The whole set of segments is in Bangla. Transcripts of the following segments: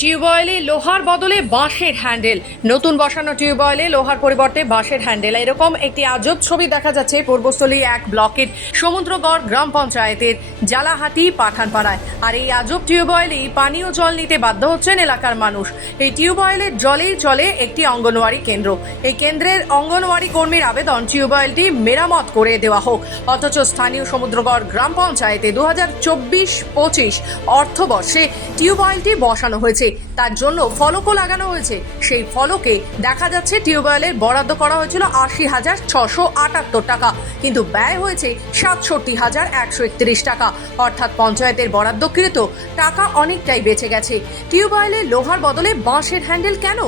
টিউবওয়েলে লোহার বদলে বাঁশের হ্যান্ডেল। নতুন বসানো টিউবওয়েলে লোহার পরিবর্তে বাঁশের হ্যান্ডেল। এরকম একটি আজব ছবি দেখা যাচ্ছে পূর্বস্থলী এক ব্লকের সমুদ্রগড় গ্রাম পঞ্চায়েতের জালাহাটি পাঠানপাড়ায়। আর এই আজব টিউবওয়েলেই পানীয় জল নিতে বাধ্য হচ্ছেন এলাকার মানুষ। এই টিউবওয়েলের জলেই চলে একটি অঙ্গনওয়াড়ি কেন্দ্র। এই কেন্দ্রের অঙ্গনওয়াড়ি কর্মীর আবেদন টিউবওয়েলটি মেরামত করে দেওয়া হোক। অথচ স্থানীয় সমুদ্রগড় গ্রাম পঞ্চায়েতে দু হাজার চব্বিশ পঁচিশ অর্থবর্ষে টিউবওয়েলটি বসানো হয়েছে। তার জন্য ফলকও লাগানো হয়েছে। সেই ফলকে দেখা যাচ্ছে টিউবওয়েলের বরাদ্দ করা হয়েছিল আশি হাজার ছশো আটাত্তর টাকা। কিন্তু ব্যয় হয়েছে সাতষট্টি হাজার একশো একত্রিশ টাকা। অর্থাৎ পঞ্চায়েতের বরাদ্দকৃত টাকা অনেকটাই বেঁচে গেছে। টিউবওয়েলে লোহার বদলে বাঁশের হ্যান্ডেল কেন?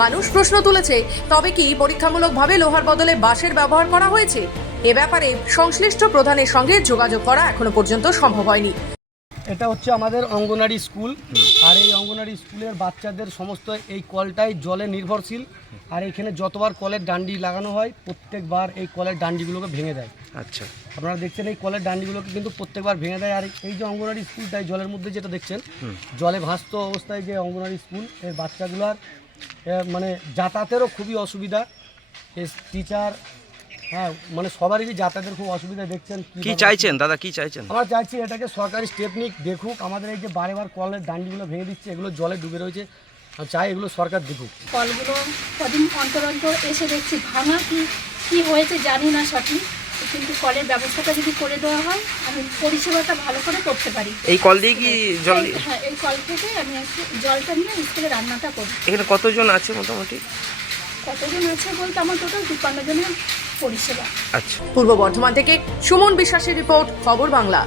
মানুষ প্রশ্ন তুলেছে, তবে কি পরীক্ষামূলকভাবে লোহার বদলে বাঁশের ব্যবহার করা হয়েছে? এ ব্যাপারে সংশ্লিষ্ট প্রধানের সঙ্গে যোগাযোগ করা এখনও পর্যন্ত সম্ভব হয়নি। এটা হচ্ছে আমাদের অঙ্গনারী স্কুল। আর এই অঙ্গনারী স্কুলের বাচ্চাদের সমস্ত এই কলটাই জলে নির্ভরশীল। আর এখানে যতবার কলের ডান্ডি লাগানো হয় প্রত্যেকবার এই কলের ডান্ডিগুলোকে ভেঙে দেয়। আচ্ছা। আপনারা দেখছেন এই কলের ডান্ডিগুলোকে কিন্তু প্রত্যেকবার ভেঙে দেয়। আর এই যে অঙ্গনারী স্কুলটাই জলের মধ্যে যেটা দেখছেন জলে ভাসত অবস্থায় যে অঙ্গনারী স্কুলের বাচ্চাগুলার মানে যাতায়াতেরও খুবই অসুবিধা। টিচার হ্যাঁ মানে সবারই যাতায়াতের খুব অসুবিধা দেখছেন কি চাইছেন দাদা কি চাইছেন? আমরা চাইছি এটাকে সরকারি স্টেপ নিক দেখুক আমাদের এই যে বারে বার কলের ডান্ডিগুলো ভেঙে দিচ্ছে এগুলো জলে ডুবে রয়েছে চাই এগুলো সরকার দেখুক। কলগুলো কদিন অন্তর অন্তর এসে দেখছি ভাঙা কি কি হয়েছে জানি না সঠিক কিন্তু কলের ব্যবস্থাটা যদি করে দেওয়া হয় আমি পরিষেবাটা ভালো করে করতে পারি। এই কল দিয়ে কি জল হ্যাঁ এই কল থেকে আমি জলটা নিয়ে স্কুলে রান্নাটা করি। এখানে কতজন আছে মোটামুটি? কতজন আছে বলতে আমার টোটাল দুপান্ন জনের পরিষেবা। আচ্ছা। পূর্ব বর্ধমান থেকে সুমন বিশ্বাসের রিপোর্ট খবর বাংলা।